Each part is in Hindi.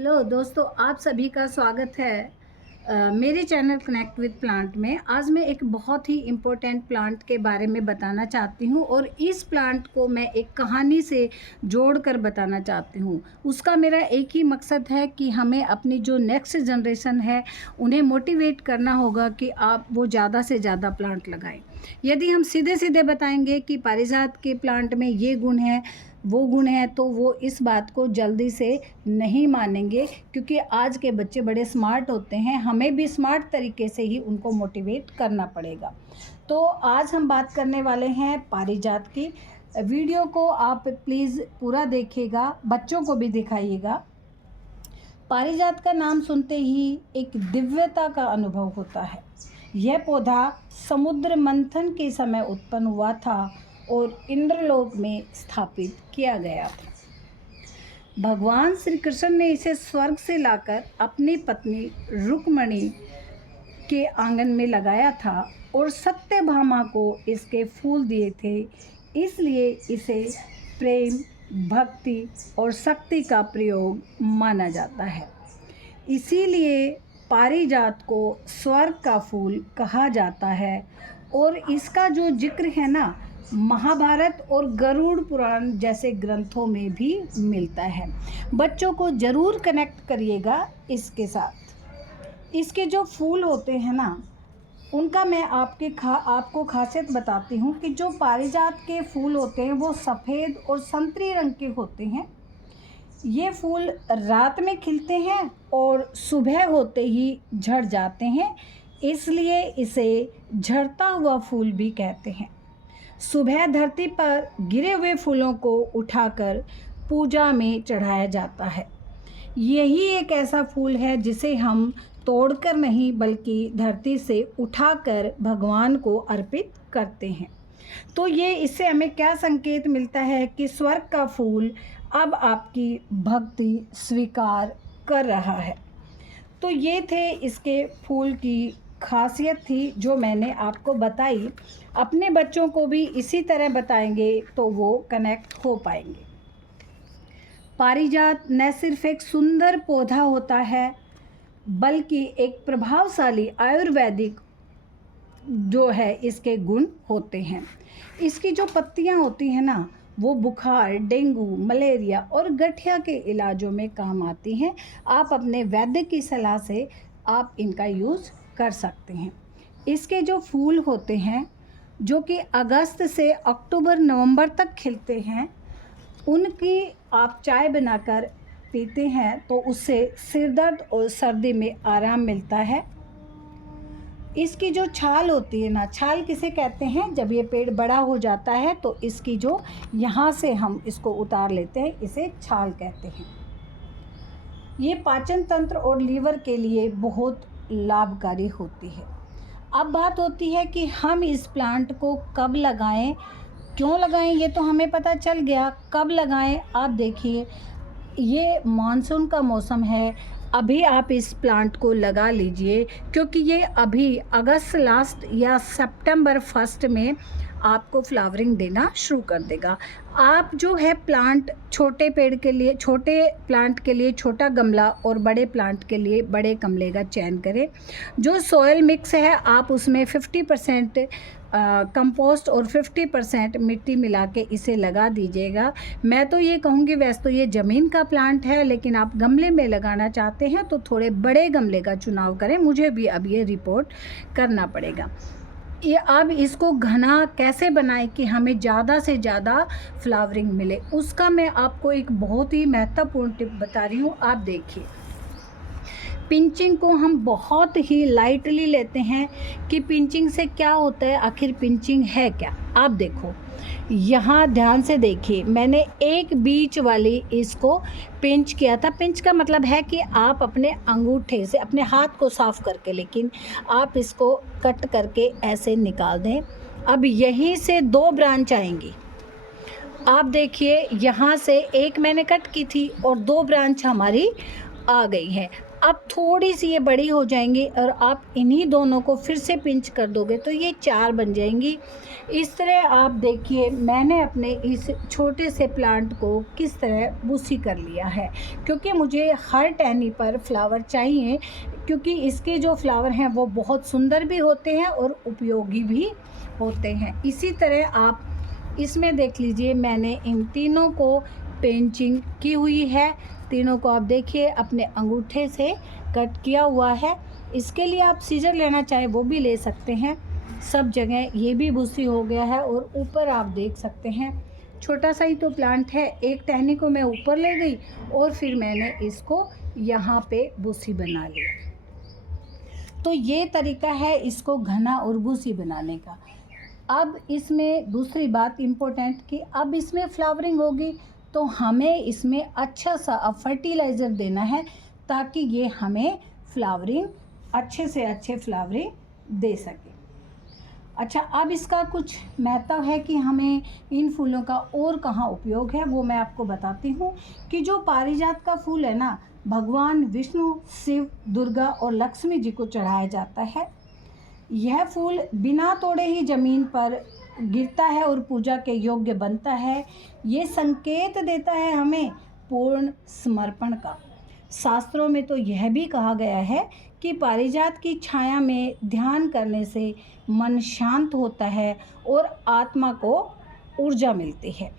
हेलो दोस्तों, आप सभी का स्वागत है मेरे चैनल कनेक्ट विद प्लांट में। आज मैं एक बहुत ही इम्पोर्टेंट प्लांट के बारे में बताना चाहती हूँ और इस प्लांट को मैं एक कहानी से जोड़कर बताना चाहती हूँ। उसका मेरा एक ही मकसद है कि हमें अपनी जो नेक्स्ट जनरेशन है उन्हें मोटिवेट करना होगा कि आप वो ज़्यादा से ज़्यादा प्लांट लगाएं। यदि हम सीधे सीधे बताएंगे कि पारिजात के प्लांट में ये गुण है वो गुण है तो वो इस बात को जल्दी से नहीं मानेंगे, क्योंकि आज के बच्चे बड़े स्मार्ट होते हैं। हमें भी स्मार्ट तरीके से ही उनको मोटिवेट करना पड़ेगा। तो आज हम बात करने वाले हैं पारिजात की। वीडियो को आप प्लीज़ पूरा देखिएगा, बच्चों को भी दिखाइएगा। पारिजात का नाम सुनते ही एक दिव्यता का अनुभव होता है। यह पौधा समुद्र मंथन के समय उत्पन्न हुआ था और इंद्रलोक में स्थापित किया गया था। भगवान श्री कृष्ण ने इसे स्वर्ग से लाकर अपनी पत्नी रुक्मणी के आंगन में लगाया था और सत्यभामा को इसके फूल दिए थे। इसलिए इसे प्रेम, भक्ति और शक्ति का प्रयोग माना जाता है। इसीलिए पारिजात को स्वर्ग का फूल कहा जाता है और इसका जो जिक्र है ना, महाभारत और गरुड़ पुराण जैसे ग्रंथों में भी मिलता है। बच्चों को ज़रूर कनेक्ट करिएगा इसके साथ। इसके जो फूल होते हैं ना, उनका मैं आपको खासियत बताती हूँ कि जो पारिजात के फूल होते हैं वो सफ़ेद और संतरी रंग के होते हैं। ये फूल रात में खिलते हैं और सुबह होते ही झड़ जाते हैं, इसलिए इसे झड़ता हुआ फूल भी कहते हैं। सुबह धरती पर गिरे हुए फूलों को उठाकर पूजा में चढ़ाया जाता है। यही एक ऐसा फूल है जिसे हम तोड़कर नहीं बल्कि धरती से उठाकर भगवान को अर्पित करते हैं। तो ये इससे हमें क्या संकेत मिलता है कि स्वर्ग का फूल अब आपकी भक्ति स्वीकार कर रहा है। तो ये थे इसके फूल की खासियत थी जो मैंने आपको बताई। अपने बच्चों को भी इसी तरह बताएंगे तो वो कनेक्ट हो पाएंगे। पारिजात न सिर्फ एक सुंदर पौधा होता है बल्कि एक प्रभावशाली आयुर्वेदिक जो है इसके गुण होते हैं। इसकी जो पत्तियां होती हैं ना, वो बुखार, डेंगू, मलेरिया और गठिया के इलाजों में काम आती हैं। आप अपने वैद्य की सलाह से आप इनका यूज़ कर सकते हैं। इसके जो फूल होते हैं जो कि अगस्त से अक्टूबर नवंबर तक खिलते हैं, उनकी आप चाय बनाकर पीते हैं तो उससे सिर दर्द और सर्दी में आराम मिलता है। इसकी जो छाल होती है ना, छाल किसे कहते हैं, जब ये पेड़ बड़ा हो जाता है तो इसकी जो यहाँ से हम इसको उतार लेते हैं, इसे छाल कहते हैं। ये पाचन तंत्र और लीवर के लिए बहुत लाभकारी होती है। अब बात होती है कि हम इस प्लांट को कब लगाएं, क्यों लगाएं, ये तो हमें पता चल गया। कब लगाएं, आप देखिए, ये मानसून का मौसम है, अभी आप इस प्लांट को लगा लीजिए, क्योंकि ये अभी अगस्त लास्ट या सितंबर फर्स्ट में आपको फ्लावरिंग देना शुरू कर देगा। आप जो है प्लांट छोटे पेड़ के लिए, छोटे प्लांट के लिए छोटा गमला और बड़े प्लांट के लिए बड़े गमले का चयन करें। जो सॉइल मिक्स है आप उसमें 50% कंपोस्ट और 50% मिट्टी मिला के इसे लगा दीजिएगा। मैं तो ये कहूँगी, वैसे तो ये ज़मीन का प्लांट है, लेकिन आप गमले में लगाना चाहते हैं तो थोड़े बड़े गमले का चुनाव करें। मुझे भी अब ये रिपोर्ट करना पड़ेगा। ये अब इसको घना कैसे बनाएं कि हमें ज़्यादा से ज़्यादा फ्लावरिंग मिले, उसका मैं आपको एक बहुत ही महत्वपूर्ण टिप बता रही हूँ। आप देखिए, पिंचिंग को हम बहुत ही लाइटली लेते हैं कि पिंचिंग से क्या होता है, आखिर पिंचिंग है क्या। आप देखो, यहाँ ध्यान से देखिए, मैंने एक बीच वाली इसको पिंच किया था। पिंच का मतलब है कि आप अपने अंगूठे से अपने हाथ को साफ करके, लेकिन आप इसको कट करके ऐसे निकाल दें। अब यहीं से 2 ब्रांच आएंगी। आप देखिए, यहाँ से एक मैंने कट की थी और 2 ब्रांच हमारी आ गई है। अब थोड़ी सी ये बड़ी हो जाएंगी और आप इन्हीं दोनों को फिर से पिंच कर दोगे तो ये 4 बन जाएंगी। इस तरह आप देखिए मैंने अपने इस छोटे से प्लांट को किस तरह बूसी कर लिया है, क्योंकि मुझे हर टहनी पर फ्लावर चाहिए, क्योंकि इसके जो फ्लावर हैं वो बहुत सुंदर भी होते हैं और उपयोगी भी होते हैं। इसी तरह आप इसमें देख लीजिए मैंने इन तीनों को पेंचिंग की हुई है। तीनों को आप देखिए अपने अंगूठे से कट किया हुआ है। इसके लिए आप सीजर लेना चाहे वो भी ले सकते हैं। सब जगह ये भी भूसी हो गया है और ऊपर आप देख सकते हैं छोटा सा ही तो प्लांट है। एक टहनी को मैं ऊपर ले गई और फिर मैंने इसको यहाँ पे भूसी बना लिया। तो ये तरीका है इसको घना और भूसी बनाने का। अब इसमें दूसरी बात इम्पोर्टेंट कि अब इसमें फ्लावरिंग होगी तो हमें इसमें अच्छा सा अब फर्टिलाइज़र देना है ताकि ये हमें फ्लावरिंग अच्छे से अच्छे फ्लावरिंग दे सके। अच्छा, अब इसका कुछ महत्व है कि हमें इन फूलों का और कहाँ उपयोग है वो मैं आपको बताती हूँ। कि जो पारिजात का फूल है ना, भगवान विष्णु, शिव, दुर्गा और लक्ष्मी जी को चढ़ाया जाता है। यह फूल बिना तोड़े ही ज़मीन पर गिरता है और पूजा के योग्य बनता है। ये संकेत देता है हमें पूर्ण समर्पण का। शास्त्रों में तो यह भी कहा गया है कि पारिजात की छाया में ध्यान करने से मन शांत होता है और आत्मा को ऊर्जा मिलती है।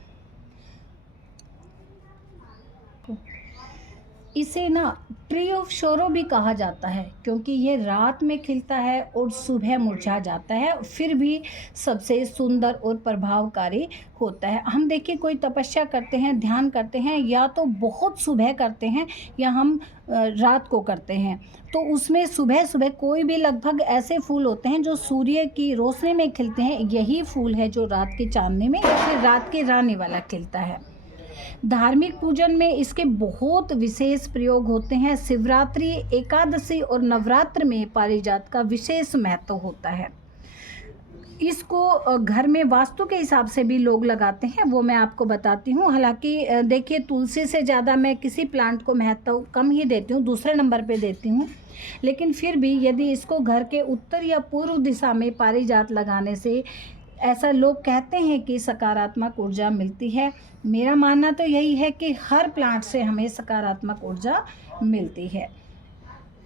इसे ना ट्री ऑफ सोरो भी कहा जाता है, क्योंकि ये रात में खिलता है और सुबह मुरझा जाता है, फिर भी सबसे सुंदर और प्रभावकारी होता है। हम देखिए कोई तपस्या करते हैं, ध्यान करते हैं, या तो बहुत सुबह करते हैं या हम रात को करते हैं, तो उसमें सुबह सुबह कोई भी लगभग ऐसे फूल होते हैं जो सूर्य की रोशनी में खिलते हैं। यही फूल है जो रात की चांदनी में या फिर रात के रानी वाला खिलता है। धार्मिक पूजन में इसके बहुत विशेष प्रयोग होते हैं। शिवरात्रि, एकादशी और नवरात्र में पारिजात का विशेष महत्व होता है। इसको घर में वास्तु के हिसाब से भी लोग लगाते हैं, वो मैं आपको बताती हूँ। हालांकि देखिए तुलसी से ज़्यादा मैं किसी प्लांट को महत्व कम ही देती हूँ, दूसरे नंबर पे देती हूँ। लेकिन फिर भी यदि इसको घर के उत्तर या पूर्व दिशा में पारिजात लगाने से ऐसा लोग कहते हैं कि सकारात्मक ऊर्जा मिलती है। मेरा मानना तो यही है कि हर प्लांट से हमें सकारात्मक ऊर्जा मिलती है।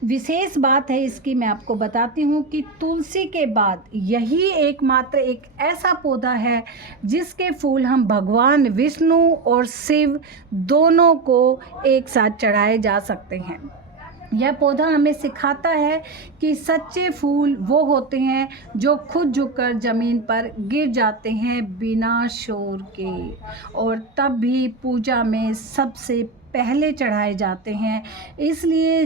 विशेष बात है इसकी मैं आपको बताती हूँ कि तुलसी के बाद यही एकमात्र एक ऐसा पौधा है जिसके फूल हम भगवान विष्णु और शिव दोनों को एक साथ चढ़ाए जा सकते हैं। यह पौधा हमें सिखाता है कि सच्चे फूल वो होते हैं जो खुद झुककर ज़मीन पर गिर जाते हैं बिना शोर के, और तब भी पूजा में सबसे पहले चढ़ाए जाते हैं। इसलिए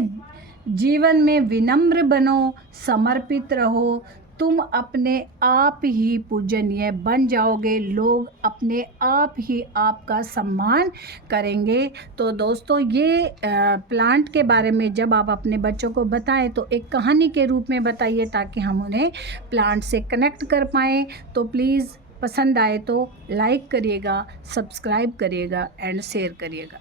जीवन में विनम्र बनो, समर्पित रहो, तुम अपने आप ही पूजनीय बन जाओगे। लोग अपने आप ही आपका सम्मान करेंगे। तो दोस्तों ये प्लांट के बारे में जब आप अपने बच्चों को बताएं तो एक कहानी के रूप में बताइए ताकि हम उन्हें प्लांट से कनेक्ट कर पाएँ। तो प्लीज़ पसंद आए तो लाइक करिएगा, सब्सक्राइब करिएगा एंड शेयर करिएगा।